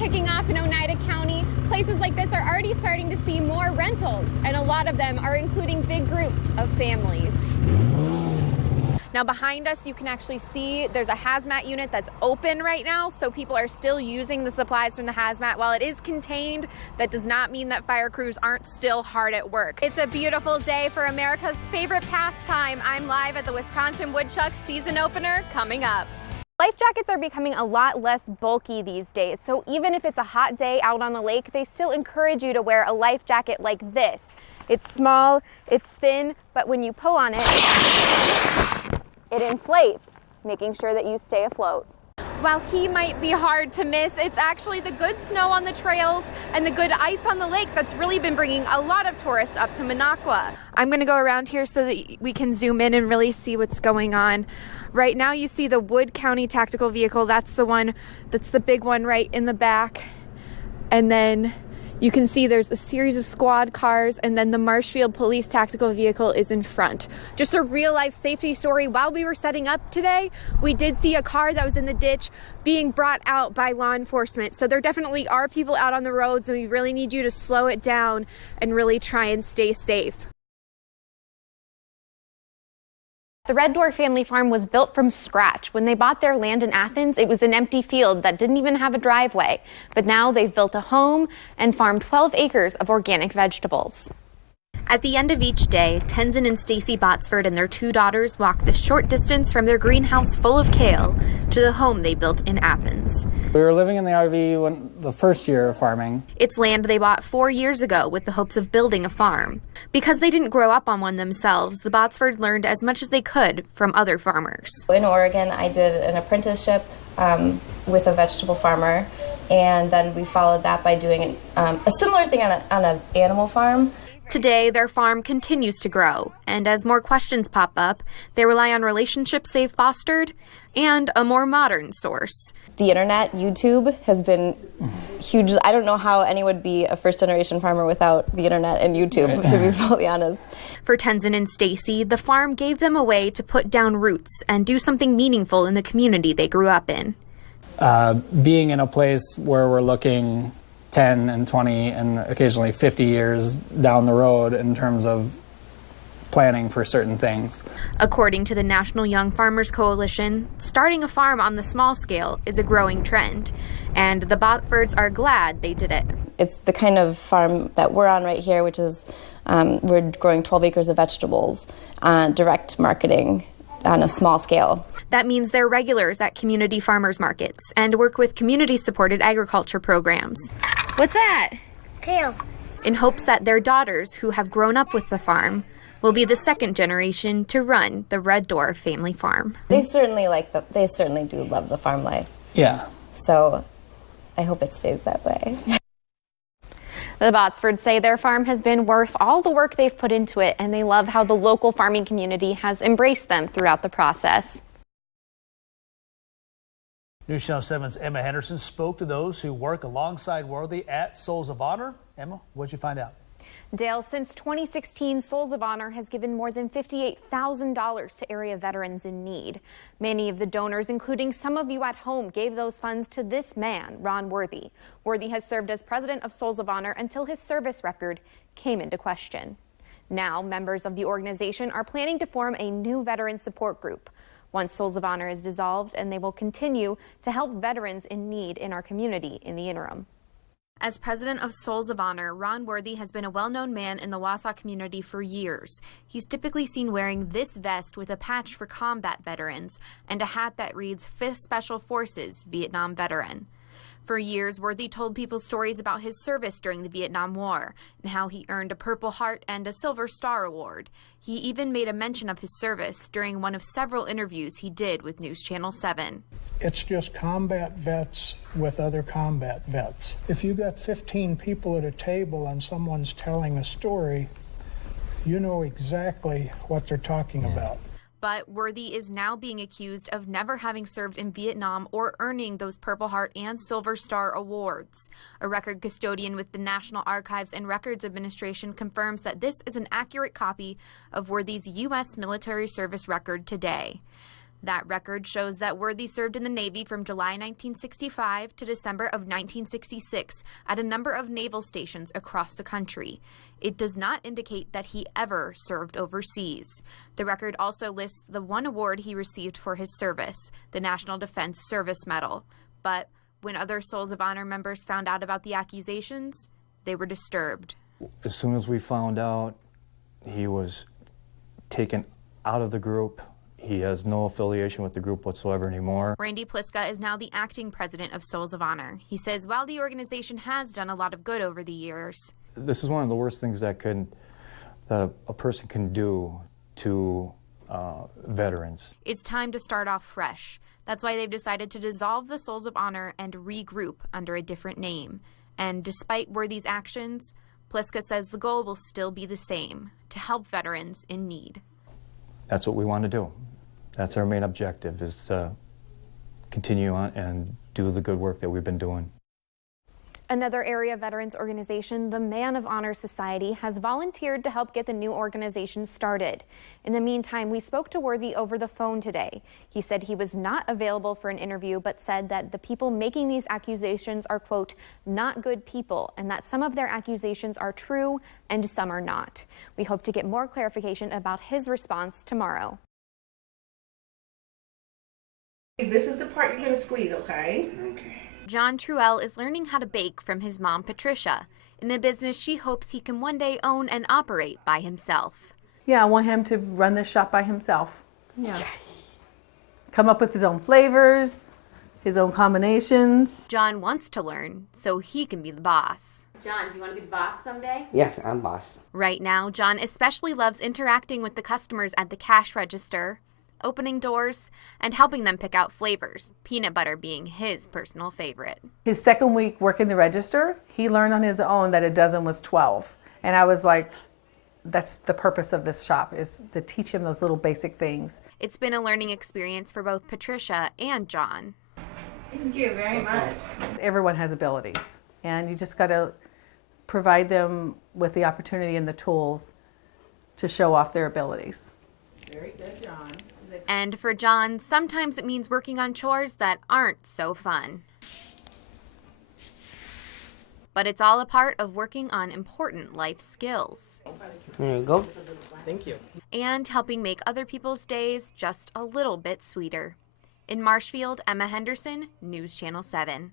kicking off in Oneida County, places like this are already starting to see more rentals, and a lot of them are including big groups of families. Now behind us, you can actually see there's a hazmat unit that's open right now, so people are still using the supplies from the hazmat. While it is contained, that does not mean that fire crews aren't still hard at work. It's a beautiful day for America's favorite pastime. I'm live at the Wisconsin Woodchuck season opener coming up. Life jackets are becoming a lot less bulky these days, so even if it's a hot day out on the lake, they still encourage you to wear a life jacket like this. It's small, it's thin, but when you pull on it, it inflates, making sure that you stay afloat. While he might be hard to miss, it's actually the good snow on the trails and the good ice on the lake that's really been bringing a lot of tourists up to Minocqua. I'm gonna go around here so that we can zoom in and really see what's going on. Right now you see the Wood County tactical vehicle. That's the one, that's the big one right in the back. And then you can see there's a series of squad cars, and then the Marshfield Police tactical vehicle is in front. Just a real life safety story. While we were setting up today, we did see a car that was in the ditch being brought out by law enforcement. So there definitely are people out on the roads, and we really need you to slow it down and really try and stay safe. The Red Door family farm was built from scratch. When they bought their land in Athens, it was an empty field that didn't even have a driveway. But now they've built a home and farmed 12 acres of organic vegetables. At the end of each day, Tenzin and Stacy Botsford and their 2 daughters walk the short distance from their greenhouse full of kale to the home they built in Athens. We were living in the RV the first year of farming. It's land they bought 4 years ago with the hopes of building a farm. Because they didn't grow up on one themselves, the Botsford learned as much as they could from other farmers. In Oregon, I did an apprenticeship with a vegetable farmer, and then we followed that by doing a similar thing on an animal farm. Today, their farm continues to grow, and as more questions pop up, they rely on relationships they've fostered and a more modern source. The internet, YouTube, has been huge. I don't know how anyone would be a first-generation farmer without the internet and YouTube, to be fully honest. For Tenzin and Stacy, the farm gave them a way to put down roots and do something meaningful in the community they grew up in. Being in a place where we're looking 10 and 20 and occasionally 50 years down the road in terms of planning for certain things. According to the National Young Farmers Coalition, starting a farm on the small scale is a growing trend, and the Botsfords are glad they did it. It's the kind of farm that we're on right here, which is we're growing 12 acres of vegetables, direct marketing on a small scale. That means they're regulars at community farmers markets and work with community-supported agriculture programs. What's that? Kale. In hopes that their daughters, who have grown up with the farm, will be the second generation to run the Red Door family farm. They certainly do love the farm life. Yeah. So I hope it stays that way. The Botsfords say their farm has been worth all the work they've put into it, and they love how the local farming community has embraced them throughout the process. News Channel 7's Emma Henderson spoke to those who work alongside Worthy at Souls of Honor. Emma, what'd you find out? Dale, since 2016, Souls of Honor has given more than $58,000 to area veterans in need. Many of the donors, including some of you at home, gave those funds to this man, Ron Worthy. Worthy has served as president of Souls of Honor until his service record came into question. Now, members of the organization are planning to form a new veteran support group once Souls of Honor is dissolved, and they will continue to help veterans in need in our community in the interim. As president of Souls of Honor, Ron Worthy has been a well-known man in the Wausau community for years. He's typically seen wearing this vest with a patch for combat veterans and a hat that reads 5th Special Forces Vietnam Veteran. For years, Worthy told people stories about his service during the Vietnam War and how he earned a Purple Heart and a Silver Star Award. He even made a mention of his service during one of several interviews he did with News Channel 7. It's just combat vets with other combat vets. If you got 15 people at a table and someone's telling a story, you know exactly what they're talking about. But Worthy is now being accused of never having served in Vietnam or earning those Purple Heart and Silver Star awards. A record custodian with the National Archives and Records Administration confirms that this is an accurate copy of Worthy's U.S. military service record today. That record shows that Worthy served in the Navy from July 1965 to December of 1966 at a number of naval stations across the country. It does not indicate that he ever served overseas. The record also lists the one award he received for his service, the National Defense Service Medal. But when other Souls of Honor members found out about the accusations, they were disturbed. As soon as we found out, he was taken out of the group. He has no affiliation with the group whatsoever anymore. Randy Pliska is now the acting president of Souls of Honor. He says while the organization has done a lot of good over the years, this is one of the worst things that a person can do to veterans. It's time to start off fresh. That's why they've decided to dissolve the Souls of Honor and regroup under a different name. And despite Worthy's actions, Pliska says the goal will still be the same, to help veterans in need. That's what we want to do. That's our main objective, is to continue on and do the good work that we've been doing. Another area veterans organization, the Man of Honor Society, has volunteered to help get the new organization started. In the meantime, we spoke to Worthy over the phone today. He said he was not available for an interview, but said that the people making these accusations are, quote, not good people, and that some of their accusations are true and some are not. We hope to get more clarification about his response tomorrow. This is the part you're going to squeeze, okay? Okay. John Truell is learning how to bake from his mom, Patricia, in a business she hopes he can one day own and operate by himself. Yeah, I want him to run this shop by himself. Yeah. Come up with his own flavors, his own combinations. John wants to learn so he can be the boss. John, do you want to be the boss someday? Yes, I'm boss. Right now, John especially loves interacting with the customers at the cash register, opening doors, and helping them pick out flavors, peanut butter being his personal favorite. His second week working the register, he learned on his own that a dozen was 12. And I was like, that's the purpose of this shop, is to teach him those little basic things. It's been a learning experience for both Patricia and John. Thank you very much. Everyone has abilities, and you just got to provide them with the opportunity and the tools to show off their abilities. Very good, John. And for John, sometimes it means working on chores that aren't so fun. But it's all a part of working on important life skills. There you go. Thank you. And helping make other people's days just a little bit sweeter. In Marshfield, Emma Henderson, News Channel 7.